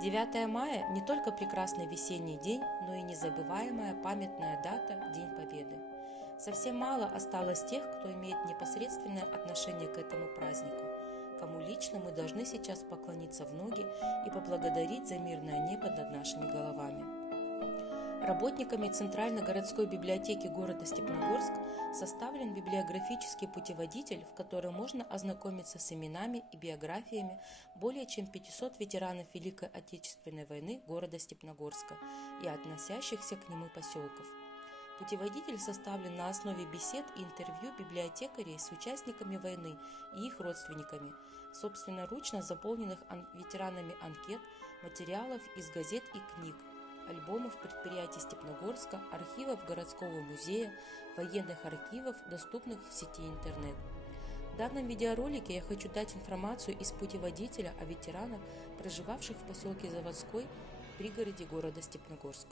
9 мая не только прекрасный весенний день, но и незабываемая памятная дата – День Победы. Совсем мало осталось тех, кто имеет непосредственное отношение к этому празднику, кому лично мы должны сейчас поклониться в ноги и поблагодарить за мирное небо над нашими головами. Работниками Центральной городской библиотеки города Степногорск составлен библиографический путеводитель, в котором можно ознакомиться с именами и биографиями более чем 500 ветеранов Великой Отечественной войны города Степногорска и относящихся к нему поселков. Путеводитель составлен на основе бесед и интервью библиотекарей с участниками войны и их родственниками, собственноручно заполненных ветеранами анкет, материалов из газет и книг, альбомов предприятий Степногорска, архивов городского музея, военных архивов, доступных в сети интернет. В данном видеоролике я хочу дать информацию из путеводителя о ветеранах, проживавших в поселке Заводской, пригороде города Степногорск.